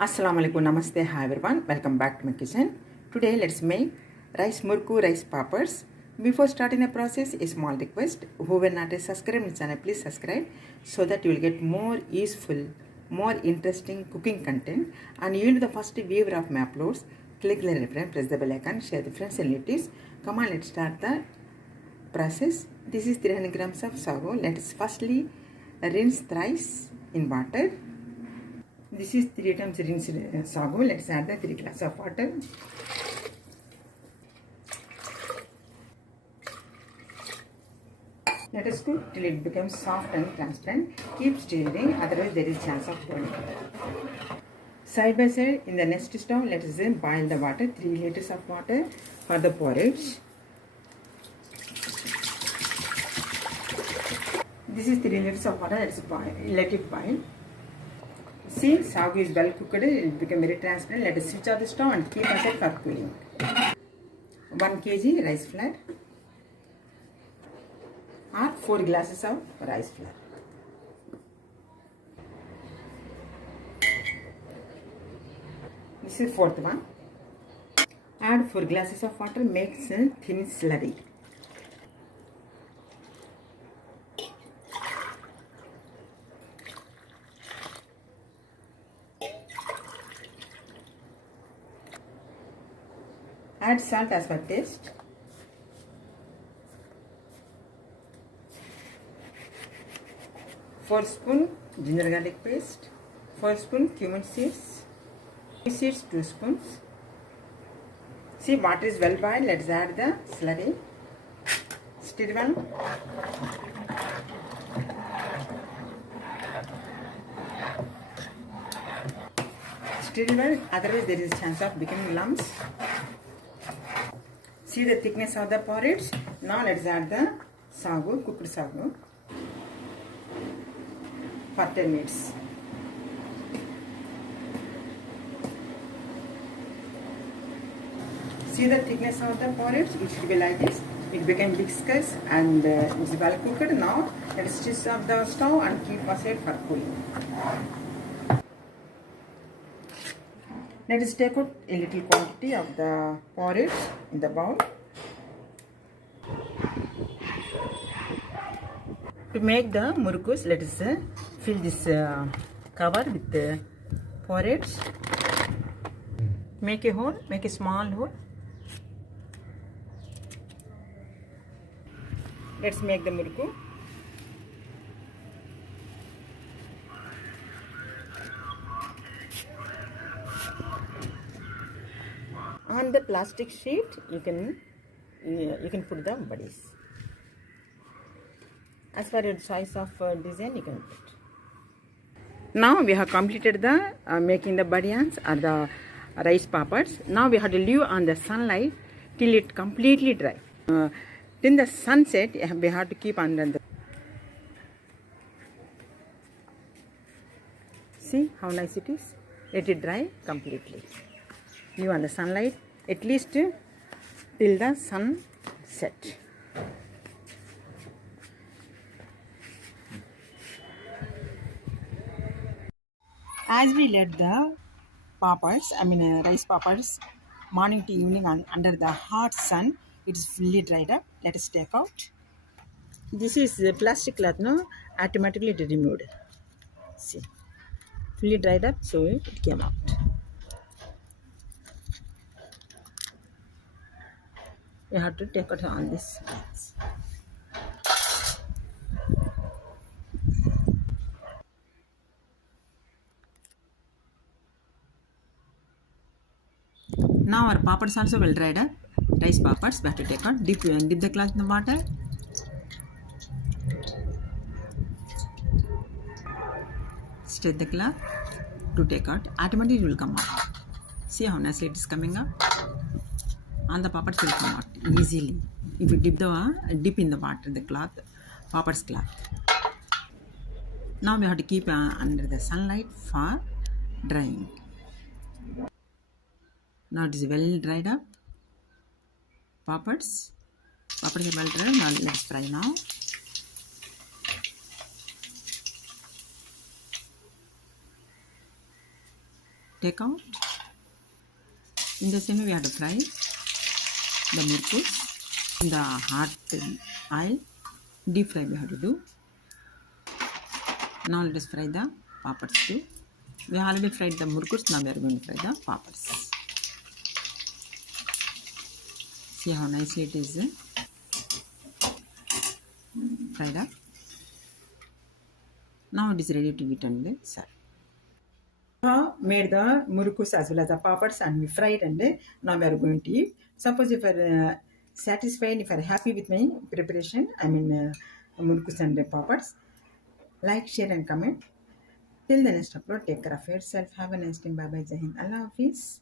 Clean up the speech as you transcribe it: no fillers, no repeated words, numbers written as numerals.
Assalamu alaikum, namaste, hi everyone, welcome back to my kitchen. Today let's make rice murukku rice papads. Before starting the process, a small request: who will not subscribe to my channel, please subscribe so that you will get more useful, more interesting cooking content, and you will be the first viewer of my uploads. Click the red button, press the bell icon, share the friends and relatives. Come on, let's start the process. This is 300 grams of sago. Let's firstly rinse thrice in water. This is 3 times rinsed sago. Let's add the 3 glasses of water. Let us cook till it becomes soft and transparent. Keep stirring, otherwise there is chance of burning. Side by side, in the next stove, let us boil the water. 3 liters of water for the porridge. This is 3 liters of water. Let it boil. See, sago is well cooked, it will become very transparent. Let us switch off the stove and keep aside for cooling. 1 kg rice flour or 4 glasses of rice flour. This is 4th one. Add 4 glasses of water, make thin slurry. Add salt as per taste. Four spoon ginger garlic paste. 4 spoon cumin seeds. Chia seeds 2 spoons. See, water is well boiled. Let's add the slurry. Stir well. Stir well. Otherwise, there is a chance of becoming lumps. See the thickness of the porridge. Now let's add the sago, cooked sago for 10 minutes. See the thickness of the porridge. It should be like this. It became viscous and it's well cooked. Now let's switch off the stove and keep aside for cooling. Let us take out a little quantity of the porridge in the bowl. To make the murukkus, let us fill this cover with the porridge. Make a hole, make a small hole. Let's make the murukku. On the plastic sheet, you can put the buddies. As for your choice of design, you can put. Now we have completed the making the badiyans or the rice papads. Now we have to leave on the sunlight till it completely dry. Till the sunset, we have to keep under the. See how nice it is. Let it dry completely. Leave on the sunlight at least till the sun set. As we let the papads, rice papads, morning to evening under the hot sun, it is fully dried up. Let us take out. This is the plastic cloth, no? Automatically it removed. See, fully dried up, so it came out. You have to take it on this. Now our papads also well dried up. Rice papads, we have to take out. Dip the cloth in the water. Stir the cloth to take out. Automatically it will come out. See how nicely it is coming out. And the papads will come out easily. If you dip in the water, the cloth, papads cloth. Now we have to keep under the sunlight for drying. Now it is well dried up. Papads are well dried. Now let's fry now. take out. In the same way we have to fry the murukkus in the hot oil. Deep fry we have to do. Now let us fry the papads too. We already fried the murukkus, now we are going to fry the papads. See how nicely it is fried up. Now it is ready to eat and serve. Made the murukkus as well as the papads and we fried and now we are going to eat. Suppose if you are satisfied, if you are happy with my preparation, murukkus and papads, like, share and comment. Till the next upload, take care of yourself. Have a nice time. Bye bye. Jai Hind. Allah Hafiz.